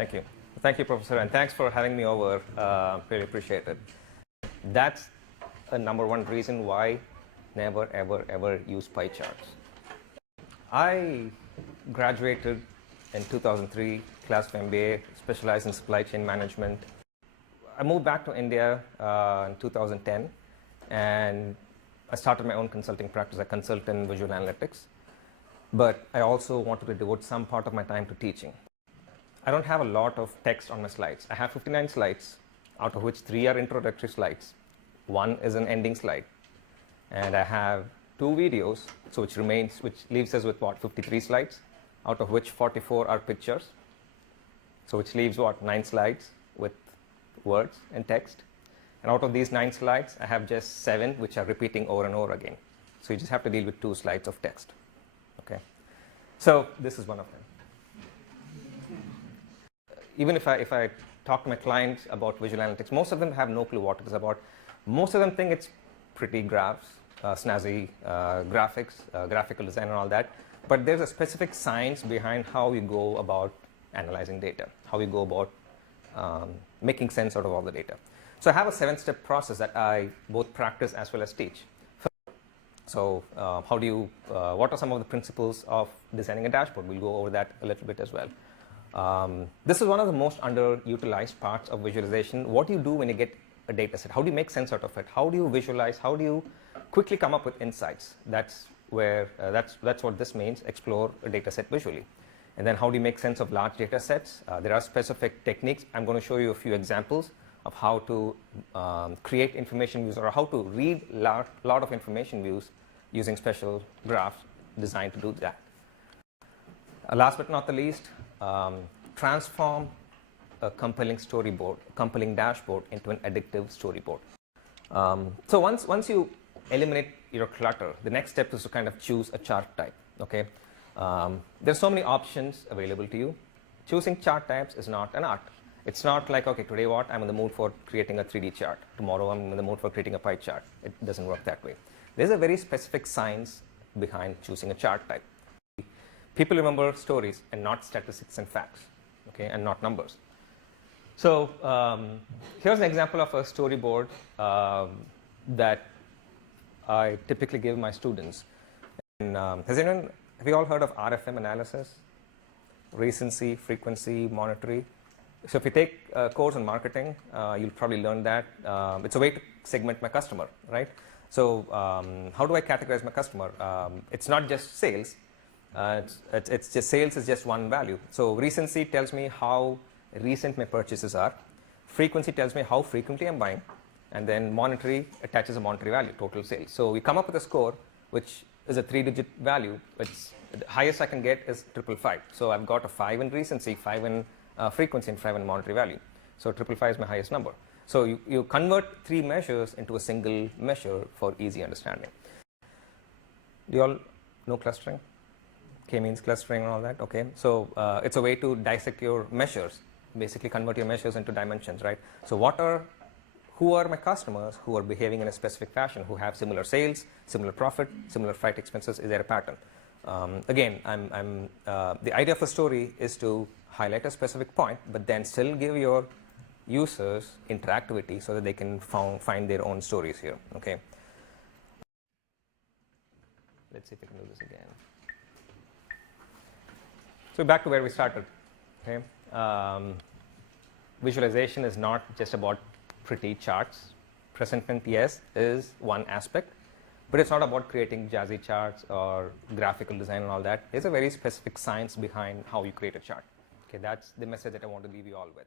Thank you. Thank you, Professor, and thanks for having me over. Really appreciate it. That's a number one reason why never, ever, ever use pie charts. I graduated in 2003, class of MBA, specialized in supply chain management. I moved back to India in 2010, and I started my own consulting practice. I consult in visual analytics, but I also wanted to devote some part of my time to teaching. I don't have a lot of text on my slides. I have 59 slides, out of which 3 are introductory slides. 1 is an ending slide. And I have 2 videos, so which leaves us with what, 53 slides, out of which 44 are pictures. So which leaves what, 9 slides with words and text. And out of these 9 slides, I have just 7 which are repeating over and over again. So you just have to deal with 2 slides of text. Okay. So this is one of them. Even if I talk to my clients about visual analytics, most of them have no clue what it is about. Most of them think it's pretty graphs, snazzy graphics, graphical design and all that. But there's a specific science behind how you go about analyzing data, how you go about making sense out of all the data. So I have a 7-step process that I both practice as well as teach. So what are some of the principles of designing a dashboard? We'll go over that a little bit as well. This is one of the most underutilized parts of visualization. What do you do when you get a data set? How do you make sense out of it? How do you visualize? How do you quickly come up with insights? That's what this means, explore a data set visually. And then how do you make sense of large data sets? There are specific techniques. I'm going to show you a few examples of how to create information views or how to read lot of information views using special graphs designed to do that. Last but not the least, transform a compelling dashboard into an addictive storyboard. So once you eliminate your clutter, the next step is to kind of choose a chart type. Okay, there's so many options available to you. Choosing chart types is not an art. It's not like, okay, today I'm in the mood for creating a 3D chart. Tomorrow I'm in the mood for creating a pie chart. It doesn't work that way. There's a very specific science behind choosing a chart type. People remember stories and not statistics and facts, okay, and not numbers. So here's an example of a storyboard that I typically give my students. And, have you all heard of RFM analysis? Recency, frequency, monetary. So if you take a course on marketing, you'll probably learn that. It's a way to segment my customer, right? So how do I categorize my customer? It's not just sales. It's just sales is just one value. So recency tells me how recent my purchases are. Frequency tells me how frequently I'm buying. And then monetary attaches a monetary value, total sales. So we come up with a score which is a 3-digit value. The highest I can get is 555. So I've got a 5 in recency, 5 in frequency, and 5 in monetary value. So 555 is my highest number. So you convert 3 measures into a single measure for easy understanding. Do you all know clustering? K means clustering and all that. Okay, so it's a way to dissect your measures, basically convert your measures into dimensions, right? So who are my customers who are behaving in a specific fashion, who have similar sales, similar profit, similar freight expenses? Is there a pattern? Again, the idea of a story is to highlight a specific point, but then still give your users interactivity so that they can find their own stories here. Okay. Let's see if we can do this again. So back to where we started. Okay. Visualization is not just about pretty charts. Presentment, yes, is one aspect, but it's not about creating jazzy charts or graphical design and all that. There's a very specific science behind how you create a chart. Okay, that's the message that I want to leave you all with.